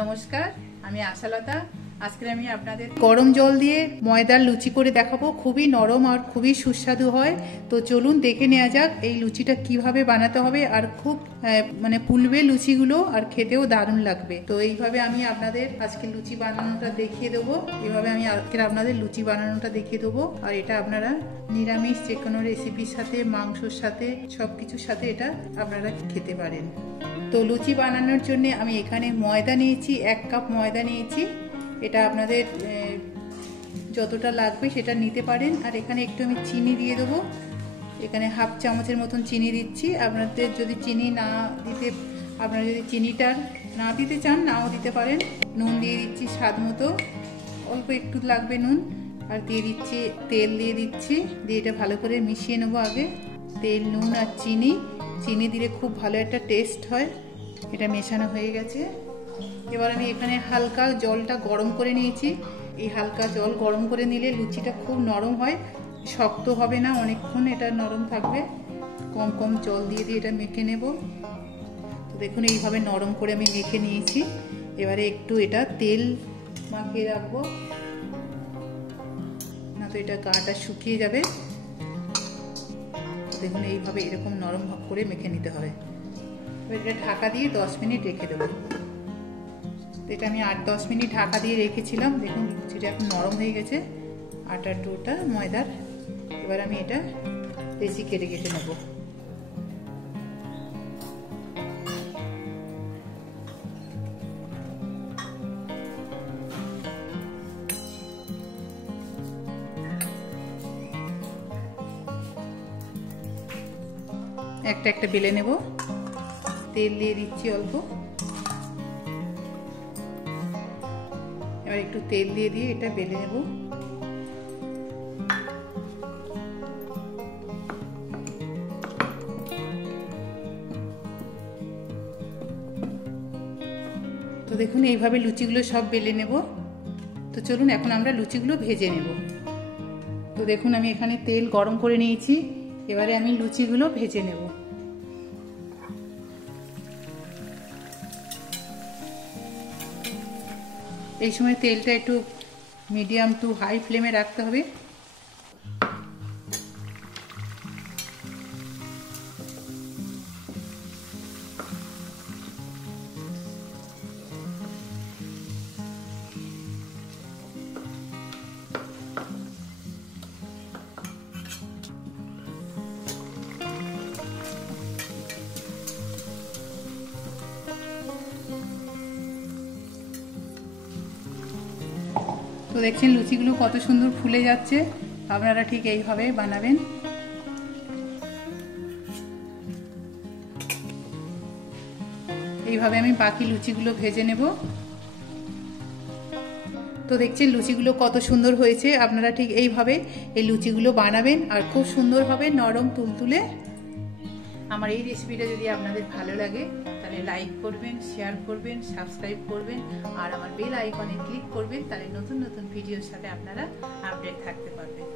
নমস্কার, আমি আশালতা। আজকে আমি আপনাদের গরম জল দিয়ে ময়দার লুচি করে দেখাবো। খুবই নরম আর খুবই সুস্বাদু হয়। তো চলুন দেখে নেওয়া যাক এই লুচিটা কিভাবে বানাতে হবে। আর খুব ফুলবে লুচিগুলো, আর খেতেও দারুণ লাগবে। তো এইভাবে আমি আপনাদের আজকে লুচি বানানোটা দেখিয়ে দেবো। এভাবে আমি আজকে আপনাদের লুচি বানানোটা দেখিয়ে দেবো। আর এটা আপনারা নিরামিষ যে কোনো রেসিপির সাথে, মাংসর সাথে, সব কিছুর সাথে এটা আপনারা খেতে পারেন। তো লুচি বানানোর জন্য আমি এখানে ময়দা নিয়েছি, 1 কাপ ময়দা নিয়েছি। এটা আপনাদের যতটা লাগবে সেটা নিতে পারেন। আর এখানে একটু আমি চিনি দিয়ে দেবো। এখানে হাফ চামচের মতন চিনি দিচ্ছি। আপনাদের যদি চিনি না দিতে, আপনারা যদি চিনিটা না দিতে চান নাও দিতে পারেন। নুন দিয়ে দিচ্ছি স্বাদ মতো, অল্প একটু লাগবে নুন। আর দিয়ে দিচ্ছি তেল, দিয়ে দিচ্ছি, দিয়ে এটা ভালো করে মিশিয়ে নেবো। আগে তেল, নুন আর চিনি দিলে খুব ভালো একটা টেস্ট হয়। এটা মেশানো হয়ে গেছে। এবার আমি এখানে হালকা জলটা গরম করে নিয়েছি। এই হালকা জল গরম করে নিলে লুচিটা খুব নরম হয়, শক্ত হবে না, অনেকক্ষণ এটা নরম থাকবে। কম কম জল দিয়ে এটা মেখে নেব। তো দেখুন এইভাবে নরম করে আমি মেখে নিয়েছি। এবারে একটু এটা তেল মাখিয়ে রাখবো, না তো এটা গাটা শুকিয়ে যাবে। দেখুন এইভাবে এরকম নরম করে মেখে নিতে হবে। এটা ঢাকা দিয়ে 10 মিনিট রেখে দেবো। এটা আমি 8-10 মিনিট ঢাকা দিয়ে রেখেছিলাম। দেখুন সেটা এখন নরম হয়ে গেছে আটার ডোটা ময়দার। এবার আমি এটা বেশি কেটে নেব। একটা একটা বেলে নেব। তেল দিয়ে দিচ্ছি অল্প। এবার একটু তেল দিয়ে এটা বেলে নেব। তো দেখুন এইভাবে লুচিগুলো সব বেলে নেব। তো চলুন এখন আমরা লুচিগুলো ভেজে নেব। তো দেখুন আমি এখানে তেল গরম করে নিয়েছি। এবারে আমি লুচিগুলো ভেজে নেব। এই সময় তেলটা একটু মিডিয়াম টু হাই ফ্লেমে রাখতে হবে। তো দেখছেন লুচিগুলো কত সুন্দর ফুলে যাচ্ছে। আপনারা ঠিক এইভাবে বানাবেন। এইভাবে আমি বাকি লুচিগুলো ভেজে নেব। তো দেখছেন লুচিগুলো কত সুন্দর হয়েছে। আপনারা ঠিক এইভাবে এই লুচিগুলো বানাবেন, আর খুব সুন্দর হবে, নরম তুলতুলে। আমার এই রেসিপিটা যদি আপনাদের ভালো লাগে তাহলে লাইক করবেন, শেয়ার করবেন, সাবস্ক্রাইব করবেন, আর আমার বেল আইকনে ক্লিক করবেন। তাহলে নতুন নতুন ভিডিওর সাথে আপনারা আপডেট থাকতে পারবেন।